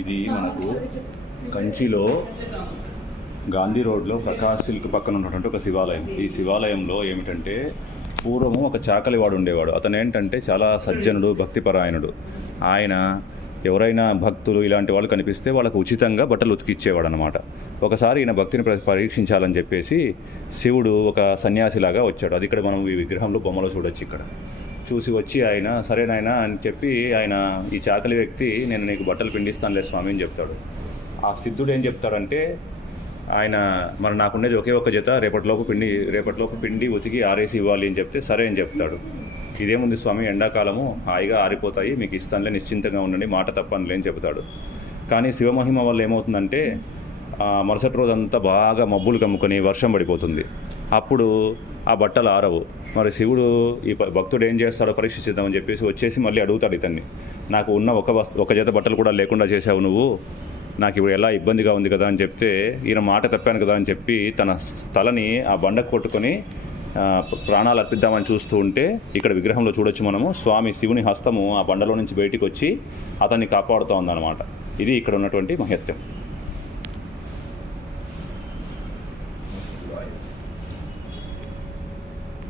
ఇది మనకు కంచిలో గాంధీ రోడ్లో ప్రకాశ్ సిల్క్ పక్కన ఉన్నటువంటి ఒక శివాలయం. ఈ శివాలయంలో ఏమిటంటే పూర్వము ఒక చాకలివాడు ఉండేవాడు. అతను ఏంటంటే చాలా సజ్జనుడు, భక్తిపరాయణుడు. ఆయన ఎవరైనా భక్తులు ఇలాంటి వాళ్ళు కనిపిస్తే వాళ్ళకు ఉచితంగా బట్టలు ఉతికిచ్చేవాడు అనమాట. ఒకసారి ఈయన భక్తిని పరీక్షించాలని చెప్పేసి శివుడు ఒక సన్యాసిలాగా వచ్చాడు. అది ఇక్కడ మనం ఈ విగ్రహంలో బొమ్మలో చూడొచ్చు. ఇక్కడ చూసి వచ్చి ఆయన సరేనాయనా అని చెప్పి ఆయన ఈ చాకలి వ్యక్తి నేను నీకు బట్టలు పిండిస్తానులే స్వామి అని చెప్తాడు. ఆ సిద్ధుడు ఏం చెప్తాడంటే ఆయన మరి నాకుండేది ఒకే ఒక్క జత రేపటిలోపు పిండి ఉతికి ఆరేసి ఇవ్వాలి అని చెప్తే సరే అని చెప్తాడు. ఇదేముంది స్వామి, ఎండాకాలము హాయిగా ఆరిపోతాయి, మీకు ఇస్తానులే, నిశ్చింతంగా ఉండండి, మాట తప్పనులే అని చెప్తాడు. కానీ శివమహిమ వల్ల ఏమవుతుందంటే మరుసటి రోజంతా బాగా మబ్బులు కమ్ముకొని వర్షం పడిపోతుంది. అప్పుడు ఆ బట్టలు ఆరవు. మరి శివుడు ఈ భక్తుడు ఏం చేస్తాడో పరీక్షిద్దామని చెప్పేసి వచ్చేసి మళ్ళీ అడుగుతాడు ఇతన్ని, నాకు ఉన్న ఒక జత బట్టలు కూడా లేకుండా చేసావు నువ్వు, నాకు ఇప్పుడు ఎలా ఇబ్బందిగా ఉంది కదా అని చెప్తే ఈయన మాట తప్పాను కదా అని చెప్పి తన తలని ఆ బండకు కొట్టుకొని ప్రాణాలు అర్పిద్దామని చూస్తూ ఉంటే ఇక్కడ విగ్రహంలో చూడొచ్చు మనము, స్వామి శివుని హస్తము ఆ బండలో నుంచి బయటికి వచ్చి అతన్ని కాపాడుతూ ఉందన్నమాట. ఇది ఇక్కడ ఉన్నటువంటి మహత్యం.